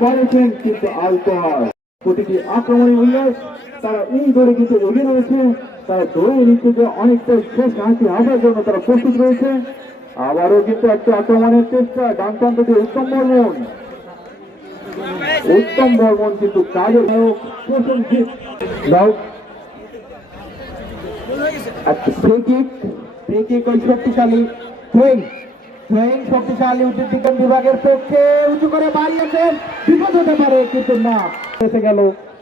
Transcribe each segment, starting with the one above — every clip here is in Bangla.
করেছেন কিন্তু আলপর প্রতিটি আক্রমণে উল্লেখ তারা এই দৌড়ে কিন্তু এগিয়ে রয়েছে, তারা দৌড়ে যে অনেকটা শেষ হাসি আসার জন্য তারা প্রস্তুত রয়েছে। আবারও কিন্তু একটা আক্রমণের চেষ্টা ডান প্রান্ত উত্তম বর্মন উত্তম বর্মন কিন্তু কাজের প্রসেনজিৎ দাও একটা ফ্রি কিক ফ্রি কিক ওই শক্তিশালী থ্রোয়িং থ্রোয়িং শক্তিশালী উদ্দীপন বিভাগের পক্ষে উঁচু করে বাড়িয়েছেন বিপদ হতে পারে, কিন্তু না। এসে গেল।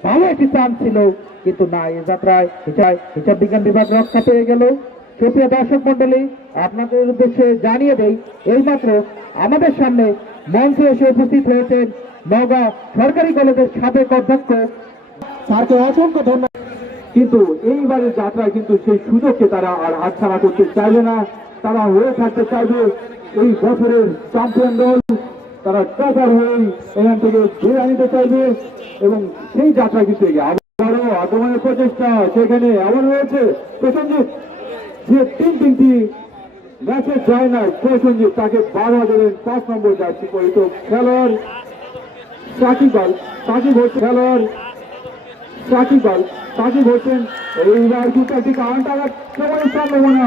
ভালো একটি চান্স ছিল, কিন্তু না এই যাত্রায় হিসাব হিসাব বিজ্ঞান বিভাগ রক্ষা পেয়ে গেল। সুপ্রিয় দর্শক মন্ডলী আপনাদের উদ্দেশ্যে জানিয়ে দেই, এইমাত্র আমাদের সামনে মঞ্চে এসে উপস্থিত হয়েছেন নওগাঁ সরকারি কলেজের সাবেক অধ্যক্ষ। স্যারকে অসংখ্য ধন্যবাদ। কিন্তু এইবারের যাত্রায় কিন্তু সেই সুযোগকে তারা আর হাতছাড়া করতে চাইবে না। তারা হয়ে থাকতে চাইবে এই বছরের চ্যাম্পিয়ন দল, তারা টপার হয়ে এখান থেকে ঘুরে আনিতে চাইবে এবং সেই যাত্রা কিন্তু আবারও আগমনের প্রচেষ্টা সেখানে এমন হয়েছে। প্রসঞ্জিৎ যে তিন তিনটি ম্যাচে জয় না প্রসঞ্জিৎ তাকে বাধা দেবেন পাঁচ নম্বর জার্সি পরিত খেলোয়াড় সাকিব আল, সাকিব হচ্ছে খেলোয়াড় সাকিব আল, সাকিব হচ্ছেন এইবার কিন্তু একটি কারণ টাকার সময়ের সম্ভাবনা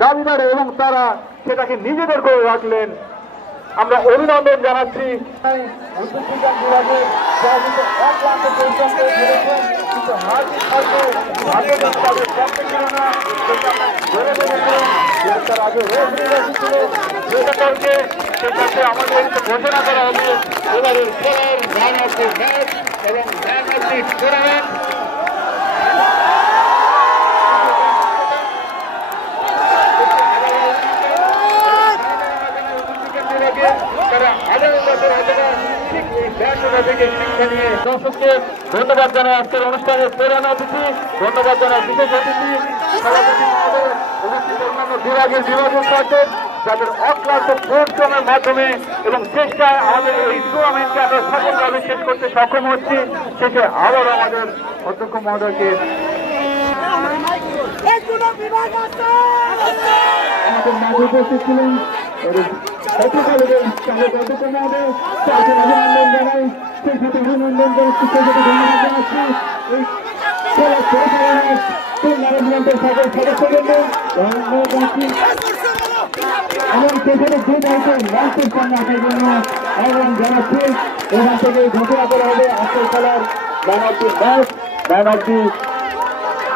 দাবিদার এবং তারা সেটাকে নিজেদের করে রাখলেন। আমরা অভিনন্দন জানাচ্ছি। ঘোষণা করা হবে এবারের ম্যাচ এবং ম্যান টুর্নামেন্ট তারা আগামী বছর হয়তোবা ঠিক এই ব্যর্থতা থেকে শিক্ষা দর্শককে ধন্যবাদ জানাই আজকের অনুষ্ঠানের প্রধান অতিথি ধন্যবাদ জানাই বিশেষ অতিথি। সভাপতি উপস্থিত অন্যান্য বিভাগের বিভাজন করছেন যাদের অক্লান্ত পরিশ্রমের মাধ্যমে এবং চেষ্টায় আমাদের এই টুর্নামেন্টকে আমরা সফলভাবে শেষ করতে সক্ষম হচ্ছি শেষে আবার আমাদের অধ্যক্ষ মহোদয়কে এগুলো বিভাগ আছে। আমাদের মাঝে উপস্থিত ছিলেন অতি কলেজের চালক অধ্যক্ষ মহোদয় তাকে অভিনন্দন জানাই সেই সাথে অভিনন্দন সেই সাথে ধন্যবাদ জানাচ্ছি এই এবং সেখানে দুই দলকে মঞ্চের আসার জন্য আহ্বান জানাচ্ছি এখান থেকে ঘোষণা করা হবে আজকের খেলার man of the match man of the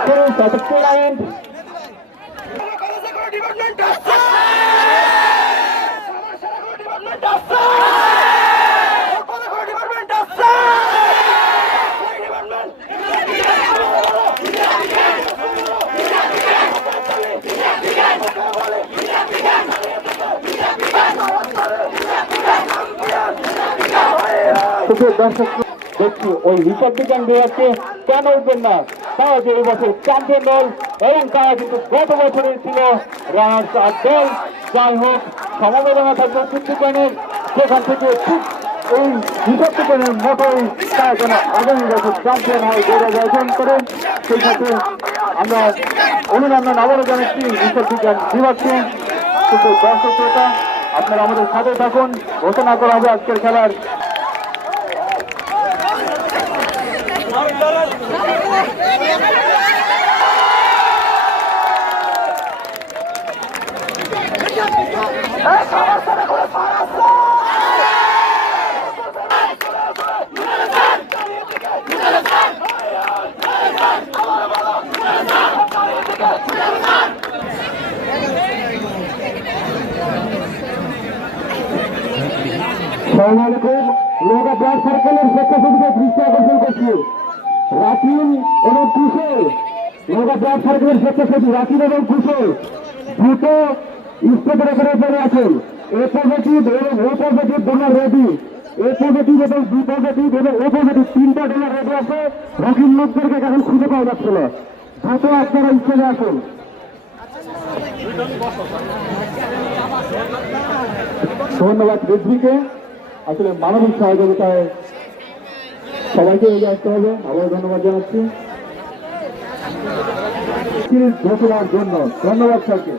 tournament কলেজে কোনো ডিপার্টমেন্ট আছে আমার সারা কোনো ডিপার্টমেন্ট আছে কলেজে কোনো ডিপার্টমেন্ট আছে এই ডিপার্টমেন্ট দর্শক দেখছি, ওই হিসাব বিজ্ঞান বিভাগকে কেন উঠবেন না? তারা যে বছর চ্যাম্পিয়ন দল, এবং তারা কিন্তু গত বছরের ছিল রানার্স দল। যাই হোক, সমবেদনা থাকবে বিজ্ঞানের সেখান থেকে ঠিক এই হিসাব মতোই তারা যেন আগামী বছর চ্যাম্পিয়ন হয় করেন। সেই সাথে আমরা অভিনন্দন আবারও জানাচ্ছি হিসাব বিভাগকে। দর্শক আপনারা আমাদের সাথে থাকুন। ঘোষণা করা হবে আজকের খেলার সালামালাইকুম লোকা ব্লাড সার্কেলের স্বেচ্ছাসেবীকে দৃষ্টি আকর্ষণ করছি। রাকিম এবং কুশল। লোকা ব্লাড সার্কেলের স্বেচ্ছাসেবী রাকিম এবং কুশল। দ্রুত স্টেপের উপরে আছেন। এ পজিটিভ এবং ও পজিটিভ দোনো রেডি। এ পজিটিভ এবং বি পজিটিভ এবং ও পজিটিভ তিনটা ডলার রেডি আছে। রকির লোকদেরকে এখন খুঁজে পাওয়া যাচ্ছিল দ্রুত আপনারা স্টেজে আসুন। ধন্যবাদ রেজভিকে আসলে মানবিক সহযোগিতায় সবাইকে এগিয়ে আসতে হবে। আবার ধন্যবাদ জানাচ্ছি। সিরিজ ঘোষণার জন্য ধন্যবাদ স্যারকে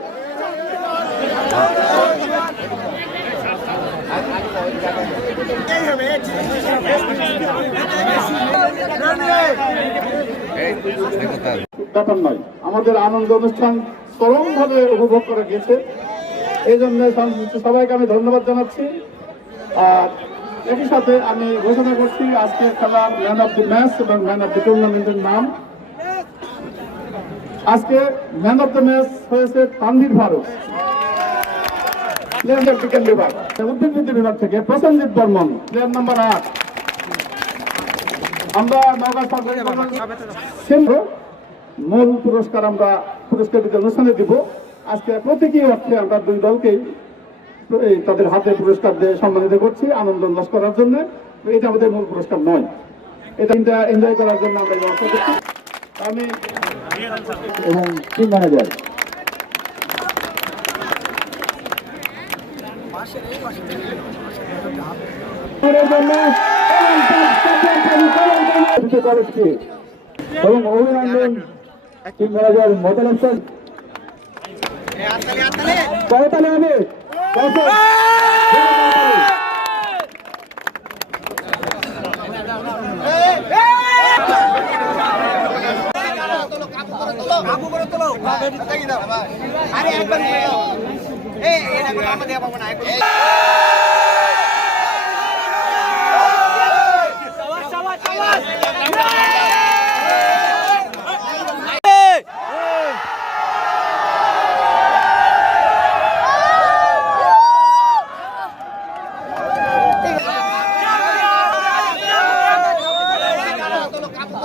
নয়, আমাদের আনন্দ অনুষ্ঠান চরমভাবে উপভোগ করা গেছে এই জন্য সবাইকে আমি ধন্যবাদ জানাচ্ছি। আর একই সাথে আমি ঘোষণা করছি আজকে খেলার ম্যান অফ দি ম্যাচ এবং ম্যান অফ দি টুর্নামেন্টের নাম। আজকে ম্যান অফ দ্য ম্যাচ হয়েছে তানভীর ফারুক প্লেয়ার বিজ্ঞান বিভাগ উদ্ভিদবিদ্যা বিভাগ থেকে প্রসেনজিৎ বর্মন প্লেয়ার নাম্বার আট। আমরা নওগাঁ সরকারি মূল পুরস্কার আমরা পুরস্কার বিতরণ অনুষ্ঠানে দিব। আজকে প্রতীকী অর্থে আমরা দুই দলকেই তাদের হাতে পুরস্কার দিয়ে সম্মানিত করছি আনন্দ উল্লাস করার জন্য। এটা আমাদের মূল পুরস্কার নয়। এটা এনজয় করার জন্য আমরা ব্যবস্থা করছি। আমি এবং টিম ম্যানেজার এবং অভিনন্দন টিম ম্যানেজার মোতাল হোসেন। করতালে হবে। দর্শক, আরে একবার এই এটা আমাদের পাবো না